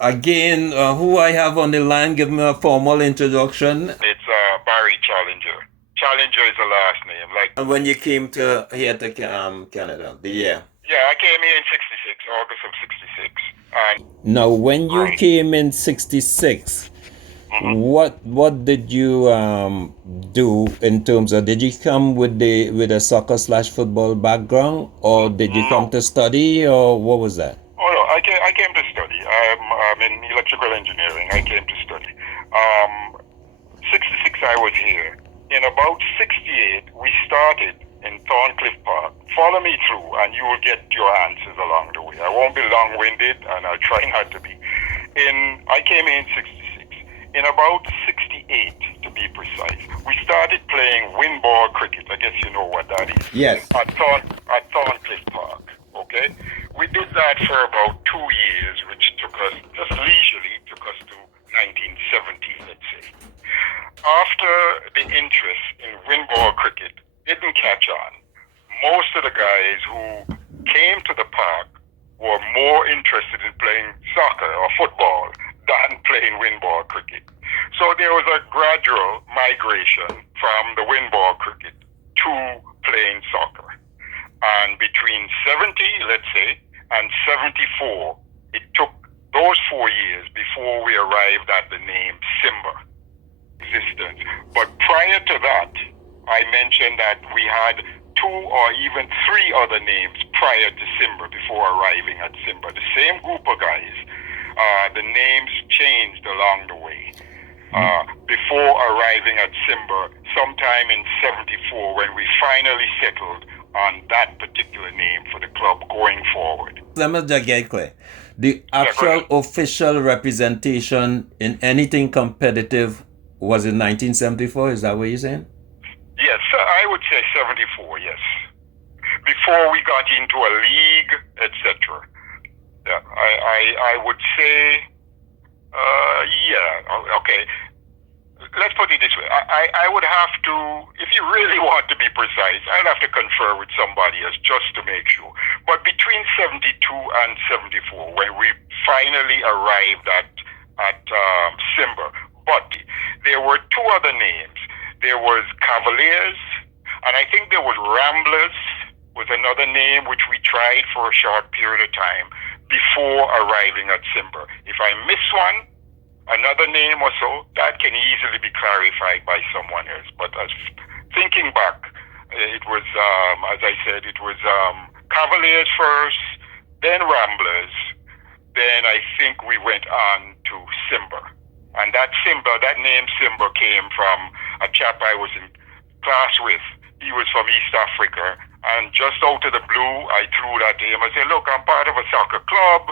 Again, who I have on the line, give me a formal introduction. It's Barry Challenger. Challenger is the last name. Like And when you came to here to Canada, the year. yeah, I came here in '66, August of '66, and Now, when you right. came in '66, hmm what did you do in terms of, did you come with a soccer slash football background, or did you come No, to study, or what was that? oh no, I came to study. I'm in electrical engineering. I came to study. Um, '66 I was here. In about '68 we started in Thorncliffe Park. Follow me through, and you will get your answers along the way. I won't be long-winded, and I'll try not to be. I came in '66. In about '68, to be precise, we started playing wind ball cricket. I guess you know what that is. Yes. At Thorncliffe Park. Okay, we did that for about 2 years, which took us just leisurely took us to 1970, let's say. After the interest in wind ball cricket didn't catch on, most of the guys who came to the park were more interested in playing soccer or football than playing wind ball cricket. So there was a gradual migration from the wind ball cricket to playing soccer. And between 70, let's say, and 74, it took those 4 years before we arrived at the name Simba existence. But prior to that, I mentioned that we had 2 or even 3 other names prior to Simba before arriving at Simba. The same group of guys. The names changed along the way. Before arriving at Simba, sometime in '74, when we finally settled on that particular name for the club going forward. Let me just get clear. The actual official representation in anything competitive was in 1974. Is that what you're saying? Yes, I would say '74. Yes, before we got into a league, etc. Yeah, I would say, yeah, okay. Let's put it this way. I would have to, if you really want to be precise, I'd have to confer with somebody else just to make sure. But between '72 and '74, when we finally arrived at Simba, but there were 2 other names. There was Cavaliers, and I think there was Ramblers, was another name which we tried for a short period of time before arriving at Simba. If I miss one, another name or so, that can easily be clarified by someone else. But as thinking back, it was, as I said, it was Cavaliers first, then Ramblers, then I think we went on to Simba. And that name Simba came from a chap I was in class with. He was from East Africa. And just out of the blue, I threw that to him. I said, look, I'm part of a soccer club.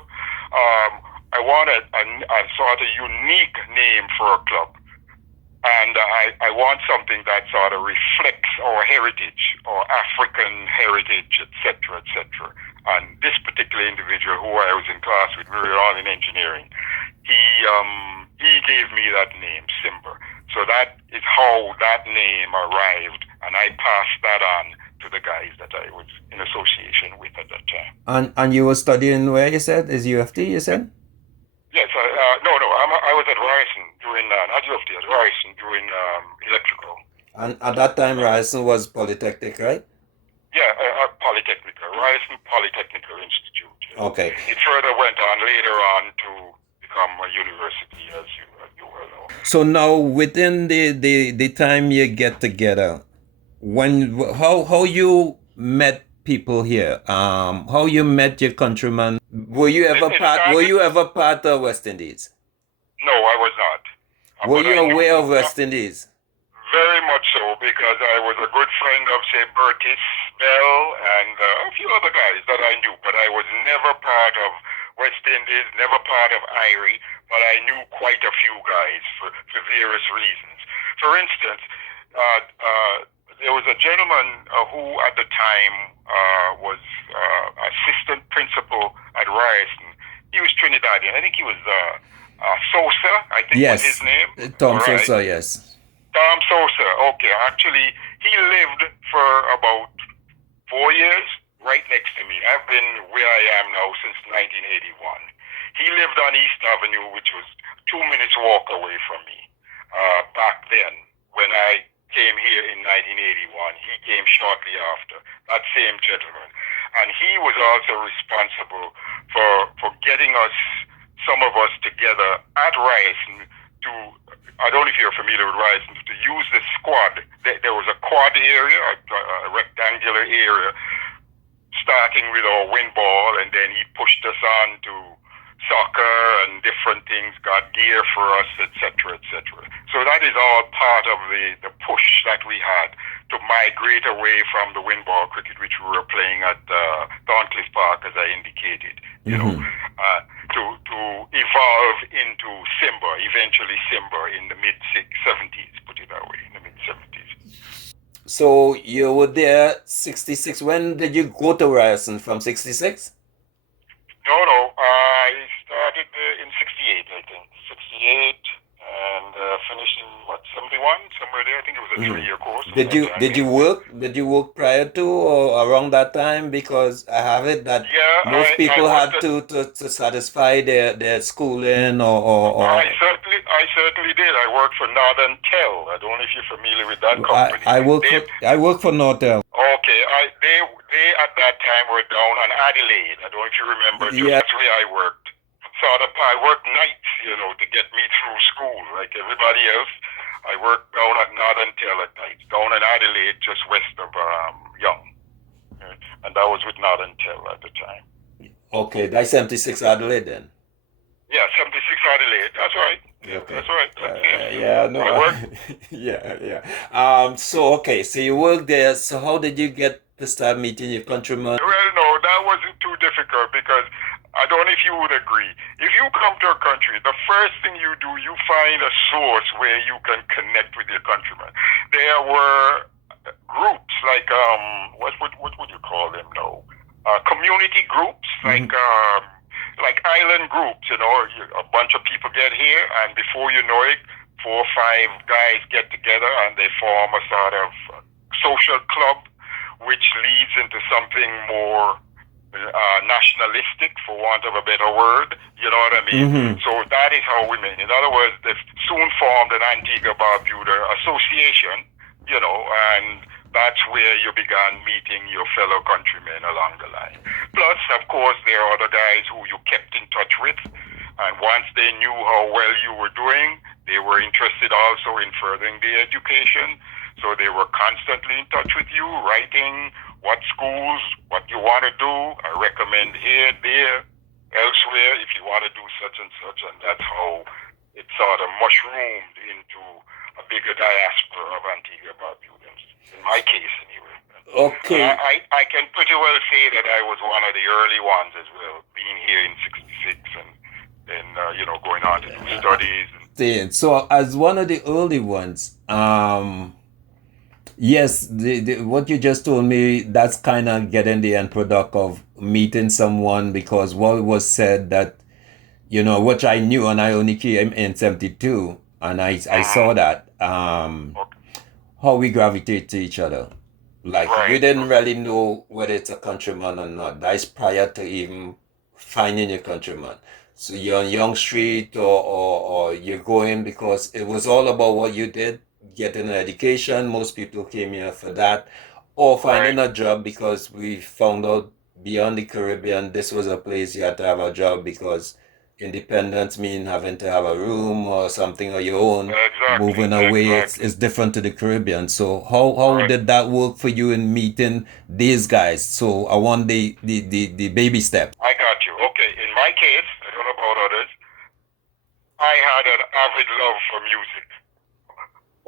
I want a sort of unique name for a club. And I want something that sort of reflects our heritage, or African heritage, etc., etc. And this particular individual who I was in class with, we were all in engineering, he gave me that name, Simba. So that is how that name arrived, and I passed that on to the guys that I was in association with at that time. And you were studying where, you said? Is UFT, you said? Yes, I was at Ryerson doing, not UFT, at Ryerson doing electrical. And at that time, Ryerson was Polytechnic, right? Yeah, Polytechnical, Ryerson Polytechnical Institute. Okay. It further went on later on to become a university, as you well know. So now, within the time you get together, how you met people here, how you met your countrymen, were you ever part of West Indies? No, I was not. Were you aware of West Indies? Very much so, because I was a good friend of, say, Burtis, Bell, and a few other guys that I knew, but I was never part of West Indies, never part of Irie, but I knew quite a few guys for various reasons. For instance, there was a gentleman who at the time was assistant principal at Ryerson. He was Trinidadian. I think he was Sosa, I think was his name. Tom Sosa, yes. Tom Sosa, okay. Actually, he lived for about 4 years right next to me. I've been where I am now since 1981. He lived lived on East Avenue, which was 2 minutes walk away from me. Back then, when I came here in 1981, he came shortly after, that same gentleman. And he was also responsible for getting us, some of us together at Ryerson to, I don't know if you're familiar with Ryerson, to use the squad. There was a quad area, a rectangular area, starting with our wind ball, and then he pushed us on to soccer and different things, got gear for us, etc., etc. So that is all part of the push that we had to migrate away from the wind ball cricket, which we were playing at Thorncliffe Park, as I indicated, to evolve into Simba, eventually Simba in the mid-70s, put it that way, in the mid-70s. So you were there 66. When did you go to Ryerson? From 66? No. I started in 68, I think. 68 and finished in, 71? Somewhere there. I think it was a 3-year course. Did you work prior to or around that time? Because I have it that most people had to satisfy their schooling or I certainly did. I worked for Northern Tel. I don't know if you're familiar with that company. I work for Nortel. Okay, they at that time were down on Adelaide. I don't know if you remember. That's where I worked. I worked nights, to get me through school, like everybody else. I worked down at Northern Tel at night, down in Adelaide, just west of Young, and that was with Northern Tel at the time. Okay, that's 76 Adelaide then. Yeah, 76 Adelaide. That's right. Okay. That's right. So you worked there. So how did you get to start meeting your countrymen? Well, no, that wasn't too difficult because I don't know if you would agree. If you come to a country, the first thing you do, you find a source where you can connect with your countrymen. There were groups like what would you call them now? Community groups like island groups. A bunch of people get here, and before you know it, 4 or 5 guys get together and they form a sort of social club, which leads into something more nationalistic, for want of a better word. You know what I mean? So that is how we met. In other words, they soon formed an Antigua-Barbuda association, and that's where you began meeting your fellow countrymen along the line. Plus, of course, there are other guys who you kept in touch with, and once they knew how well you were doing, they were interested also in furthering their education. So they were constantly in touch with you, writing what schools, what you want to do. I recommend here, there, elsewhere, if you want to do such and such. And that's how it sort of mushroomed into a bigger diaspora of Antigua-Barbudans, in my case anyway. Okay. I can pretty well say that I was one of the early ones as well, being here in 66 and going on to do studies. So as one of the early ones, yes, what you just told me, that's kind of getting the end product of meeting someone, because what was said that, which I knew, and I only came in 72, and I saw that, how we gravitate to each other. Like, you didn't really know whether it's a countryman or not. That's prior to even finding your countryman. So you're on Young Street or you're going because it was all about what you did, getting an education. Most people came here for that, or finding a job, because we found out beyond the Caribbean, this was a place you had to have a job, because independence mean having to have a room or something of your own. Moving away, it's different to the Caribbean. So how did that work for you in meeting these guys? So I want the baby steps. I got you. Okay, in my case, I don't know about others, I had an avid love for music.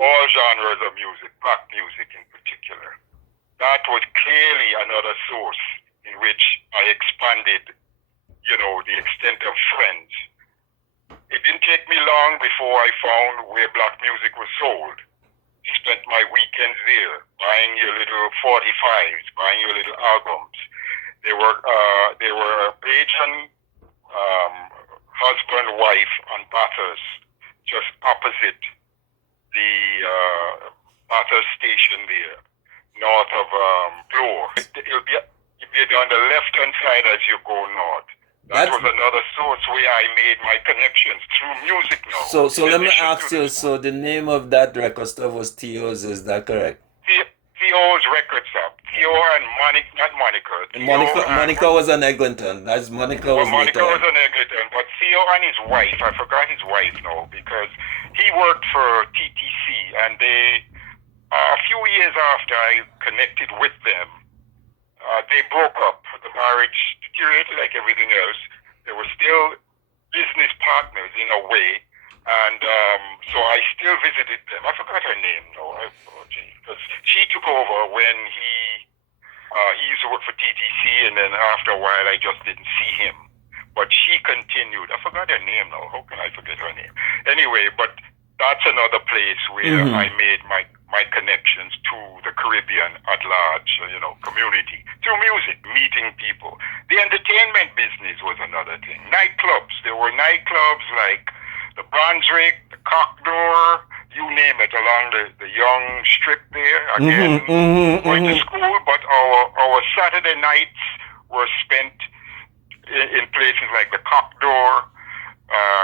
All genres of music, rock music in particular. That was clearly another source in which I expanded, the extent of friends. It didn't take me long before I found where black music was sold. I spent my weekends there, buying your little 45s, buying your little albums. They were Bajan husband, wife on Bathurst, just opposite the Bathurst station there, north of Bloor. It'll be on the left-hand side as you go north. That That's was another source where I made my connections through music now. so. Let me addition ask to the you. school. So the name of that record store was Theo's. Is that correct? Theo's record shop. Theo and Monica, not Monica. Theo and Monica was an Eglinton. That's Monica well, was Monica later was on. an Eglinton, but Theo and his wife, I forgot his wife now because he worked for TTC, and they a few years after I connected with them, they broke up. The marriage deteriorated like everything else. They were still business partners in a way, and so I still visited them. I forgot her name though. Because she took over when he used to work for TTC, and then after a while, I just didn't see him. But she continued. I forgot her name now. How can I forget her name? Anyway, but that's another place where I made my connections to the Caribbean at large, community through music, meeting people. The entertainment business was another thing. Nightclubs. There were nightclubs like the Brunswick, the Cockdoor, you name it, along the Young Strip there. Again, going to school, but our Saturday nights were spent in places like the Cockdoor,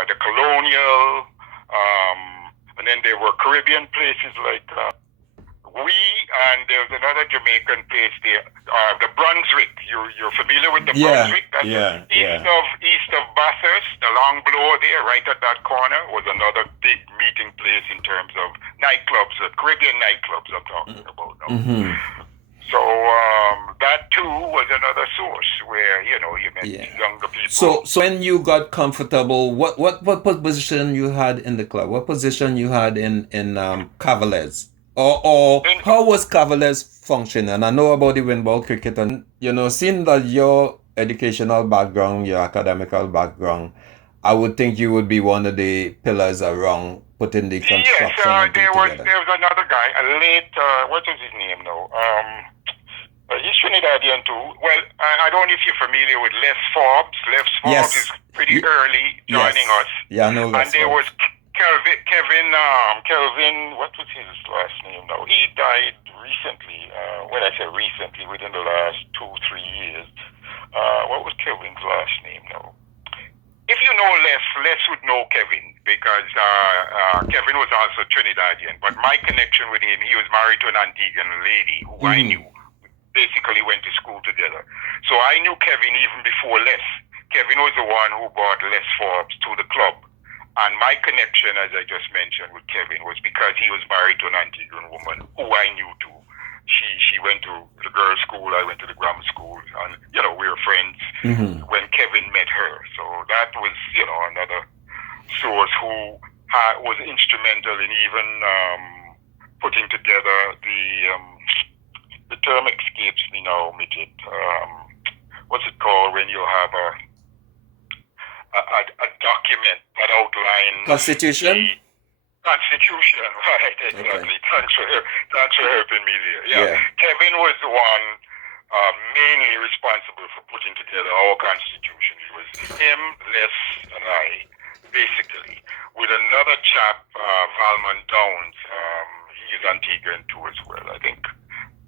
the Colonial, and then there were Caribbean places like and there's another Jamaican place there, the Brunswick. You're familiar with the Brunswick? That's east of Bathurst, the long blower there, right at that corner, was another big meeting place in terms of nightclubs, Caribbean nightclubs I'm talking about now. So that too was another source where you met younger people. So when you got comfortable, what position you had in the club? What position you had in Cavaliers? Or how was Cavaliers functioning? I know about the windball cricket, and seeing that your educational background, your academical background, I would think you would be one of the pillars around putting the construction there was together. another guy, a late what is his name now? He's Trinidadian too. Well, I don't know if you're familiar with Les Forbes. Les Forbes is pretty early joining us. Yeah, I know Les And there was Kelvin, what was his last name now? He died recently. When I say recently, within the last 2-3 years. What was Kelvin's last name now? If you know Les would know Kevin because Kevin was also Trinidadian. But my connection with him, he was married to an Antiguan lady who I knew. Basically went to school together. So I knew Kevin even before Les. Kevin was the one who brought Les Forbes to the club. And my connection, as I just mentioned, with Kevin was because he was married to an Antiguan woman who I knew too. She went to the girls' school, I went to the grammar school, and we were friends when Kevin met her. So that was another source who was instrumental in even putting together the term escapes me now, midget. What's it called when you have a document that outlines Constitution? Constitution, right, exactly. Okay. Thanks for helping me there. Yeah. Kevin was the one mainly responsible for putting together our Constitution. It was him, Les, and I, basically, with another chap, Valmont Downs. He's Antiguan too as well, I think.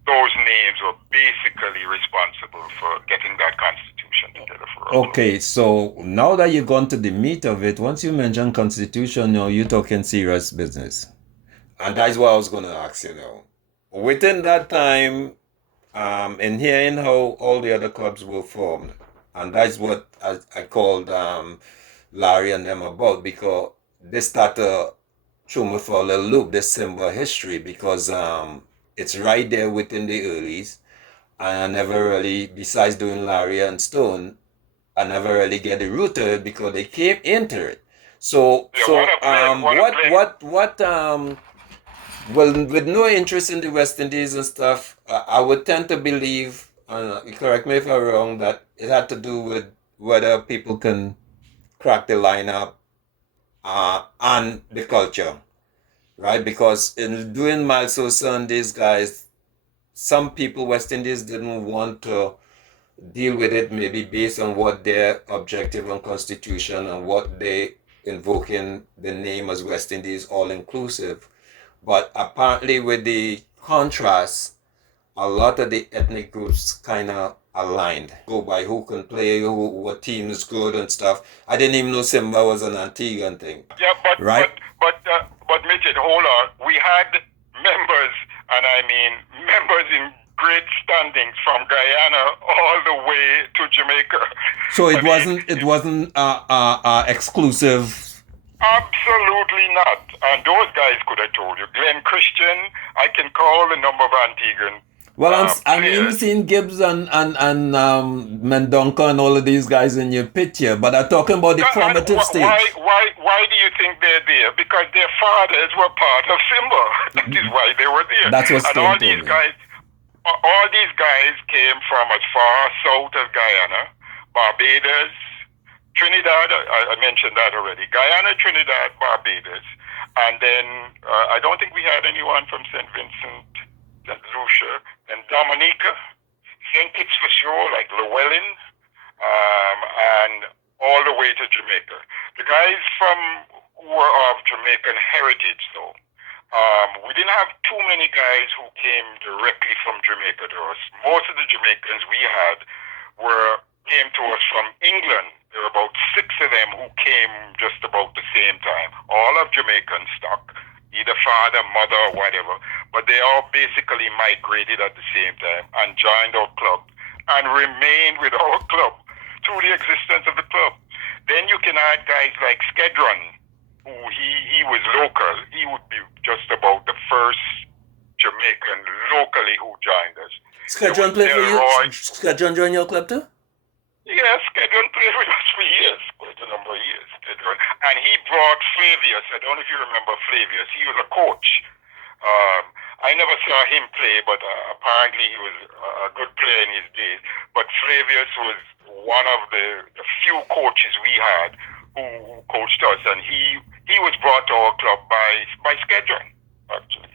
Those names were basically responsible for getting that Constitution together for us. Okay, so now that you've gone to the meat of it, once you mention Constitution, now you're talking serious business. And that's what I was going to ask you now. Within that time, and hearing how all the other clubs were formed, and that's what I called Larry and them about, because they started throw me for a little loop, this Simba history, because it's right there within the earlys. And I never really, besides doing Larry and Stone, I never really get the root of it because they came into it. So, well, with no interest in the West Indies and stuff, I would tend to believe, correct me if I'm wrong, that it had to do with whether people can crack the lineup and the culture, right? Because in doing Miles Sosa and these guys, some people, West Indies, didn't want to deal with it, maybe based on what their objective and constitution and what they invoke in the name as West Indies all-inclusive. But apparently with the contrast, a lot of the ethnic groups kind of aligned. Go by who can play, what team is good and stuff. I didn't even know Simba was an Antiguan thing. Yeah, Right? but Midget, hold on. We had members, and I mean members in great standings from Guyana all the way to Jamaica. So I mean, it wasn't exclusive. absolutely not. And those guys could have told you. Glenn Christian, I can call the number of Antiguan Well, I'm even players. seeing Gibbs and Mendonca and all of these guys in your picture, but I'm talking about the And formative stage. why do you think they're there? Because their fathers were part of Simba. That is why they were there. That's what And Stone all told these me. guys came from as far south as Guyana, Barbados, Trinidad. I mentioned that already. Guyana, Trinidad, Barbados, and then I don't think we had anyone from St. Vincent, St. Lucia, and Dominica, St. Kitts for sure, like Llewellyn, and all the way to Jamaica. The guys who were of Jamaican heritage, though, we didn't have too many guys who came directly from Jamaica to us. Most of the Jamaicans we had came to us from England. There were about 6 of them who came just about the same time. All of Jamaican stock, either father, mother, or whatever. But they all basically migrated at the same time and joined our club and remained with our club through the existence of the club. Then you can add guys like Skedron, who he was local. He would be just about the first Jamaican locally who joined us. Skedron played for you? Skedron joined your club too? Yes, Skedron played with us for years, quite a number of years. Skedron. And he brought Flavius. I don't know if you remember Flavius. He was a coach. I never saw him play, but apparently he was a good player in his days. But Flavius was one of the few coaches we had who coached us, and he was brought to our club by Skedron, actually.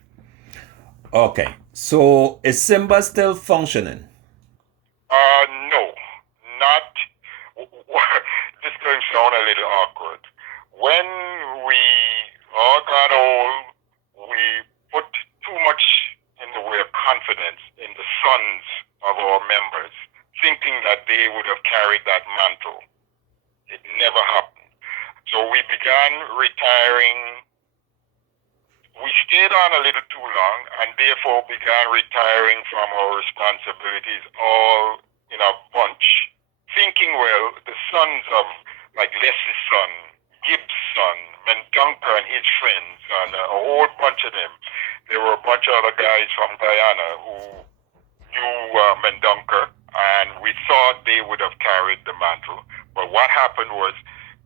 Okay, so is Simba still functioning? No, not. This is going to sound a little awkward. When we all got old, we put too much in the way of confidence in the sons of our members, thinking that they would have carried that mantle. It never happened. So we began retiring. We stayed on a little too long and therefore began retiring from our responsibilities all in a bunch, thinking, well, the sons of, like Leslie's son, Gibbs' son, Mendonca and his friends, and a whole bunch of them. There were a bunch of other guys from Guyana who knew Mendonca, and we thought they would have carried the mantle. But what happened was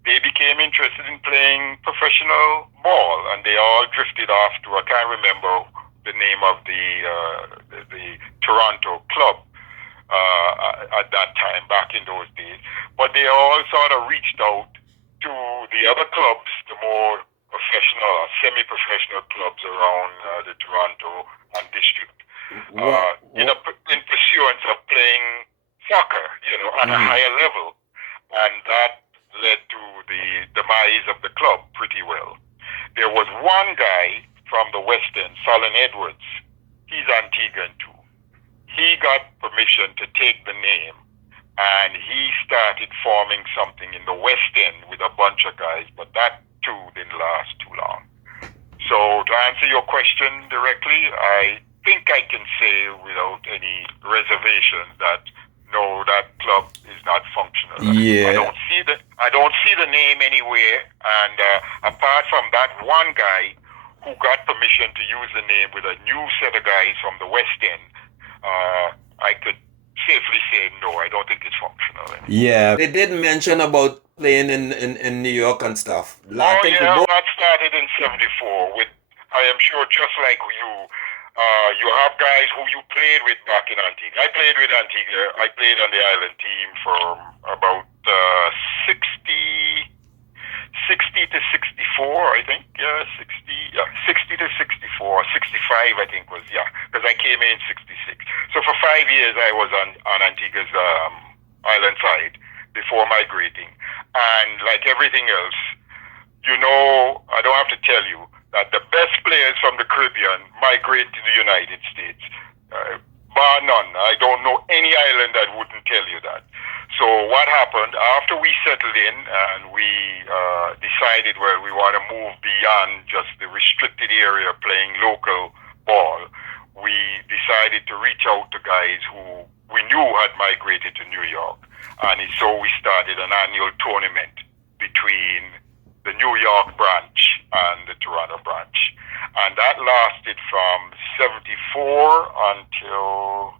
they became interested in playing professional ball, and they all drifted off to, I can't remember the name of the Toronto club at that time, back in those days. But they all sort of reached out to the other clubs, the more professional or semi-professional clubs around the Toronto and district, in pursuance of playing soccer, at a higher level. And that led to the demise of the club pretty well. There was one guy from the West End, Solon Edwards. He's Antiguan too. He got permission to take the name, and he started forming something in the West End with a bunch of guys, but that too didn't last too long. So to answer your question directly, I think I can say without any reservation that no, that club is not functional. Yeah. I don't see the name anywhere, and apart from that one guy who got permission to use the name with a new set of guys from the West End, I could safely say no, I don't think it's functional anymore. Yeah, they did mention about playing in New York and stuff. That started in '74 with, I am sure, just like you have guys who you played with back in Antigua. I played with Antigua. I played on the island team from about 60 to 64, I think. 60 to 64, 65, I think was, because I came in 66. So for 5 years I was on Antigua's island side before migrating. And like everything else, I don't have to tell you that the best players from the Caribbean migrate to the United States. bar none. I don't know any island that wouldn't tell you that. So what happened after we settled in and we decided, well, we want to move beyond just the restricted area playing local ball, we decided to reach out to guys who we knew had migrated to New York. And so we started an annual tournament between the New York branch and the Toronto branch. And that lasted from 74 until,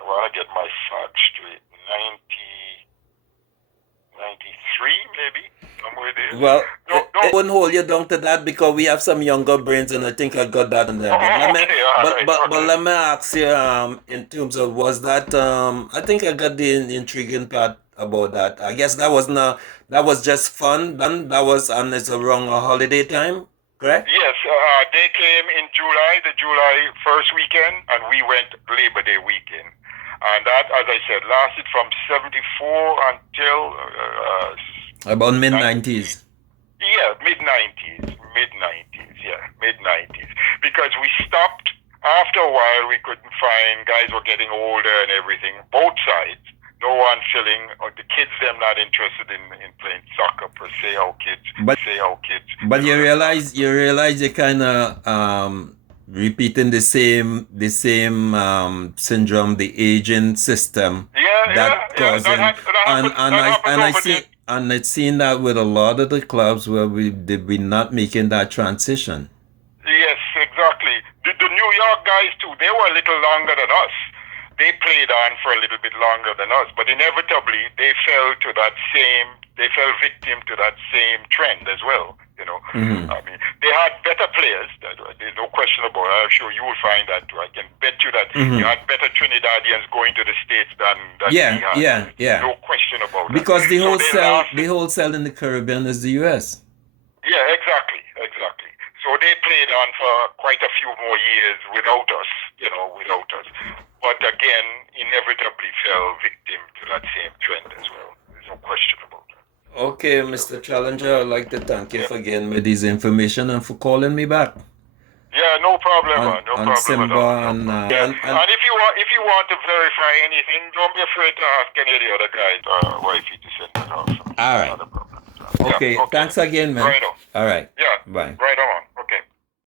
I want to get my facts straight, 93 maybe, somewhere there. Well, No, I wouldn't hold you down to that because we have some younger brains, and I think I got that in there. But let me ask you, in terms of was that I think I got the intriguing part about that. I guess that was not that was just fun. That was and it's around a holiday time, correct? Yes, they came in July, the July first weekend, and we went Labor Day weekend. And that, as I said, lasted from 74 until about mid-90s. Yeah, mid-90s, yeah, mid-90s. Because we stopped, after a while we couldn't find, guys were getting older and everything, both sides. No one feeling, or the kids, them not interested in playing soccer per se, our kids. But you realize you kind of repeating the same syndrome, the aging system causing, and I've seen that with a lot of the clubs where we not making that transition. Yes, exactly. The New York guys too, they were a little longer than us. They played on for a little bit longer than us, but inevitably they fell victim to that same trend as well. You know, I mean, they had better players. There's no question about it. I'm sure you will find that too. I can bet you that you had better Trinidadians going to the States than we had. Yeah. No question about it. Because the wholesale in the Caribbean is the U.S. Yeah, exactly. So they played on for quite a few more years without us. But again, inevitably fell victim to that same trend as well. There's no question about that. Okay, Mr. Challenger, I'd like to thank you for getting me this information and for calling me back. Yeah, no problem, man. No problem Simba at all. and And if you want to verify anything, don't be afraid to ask any of the other guys wifey to send it off. All right. Not a problem. Okay, thanks again, man. Right on. All right. Yeah. Bye. Right on.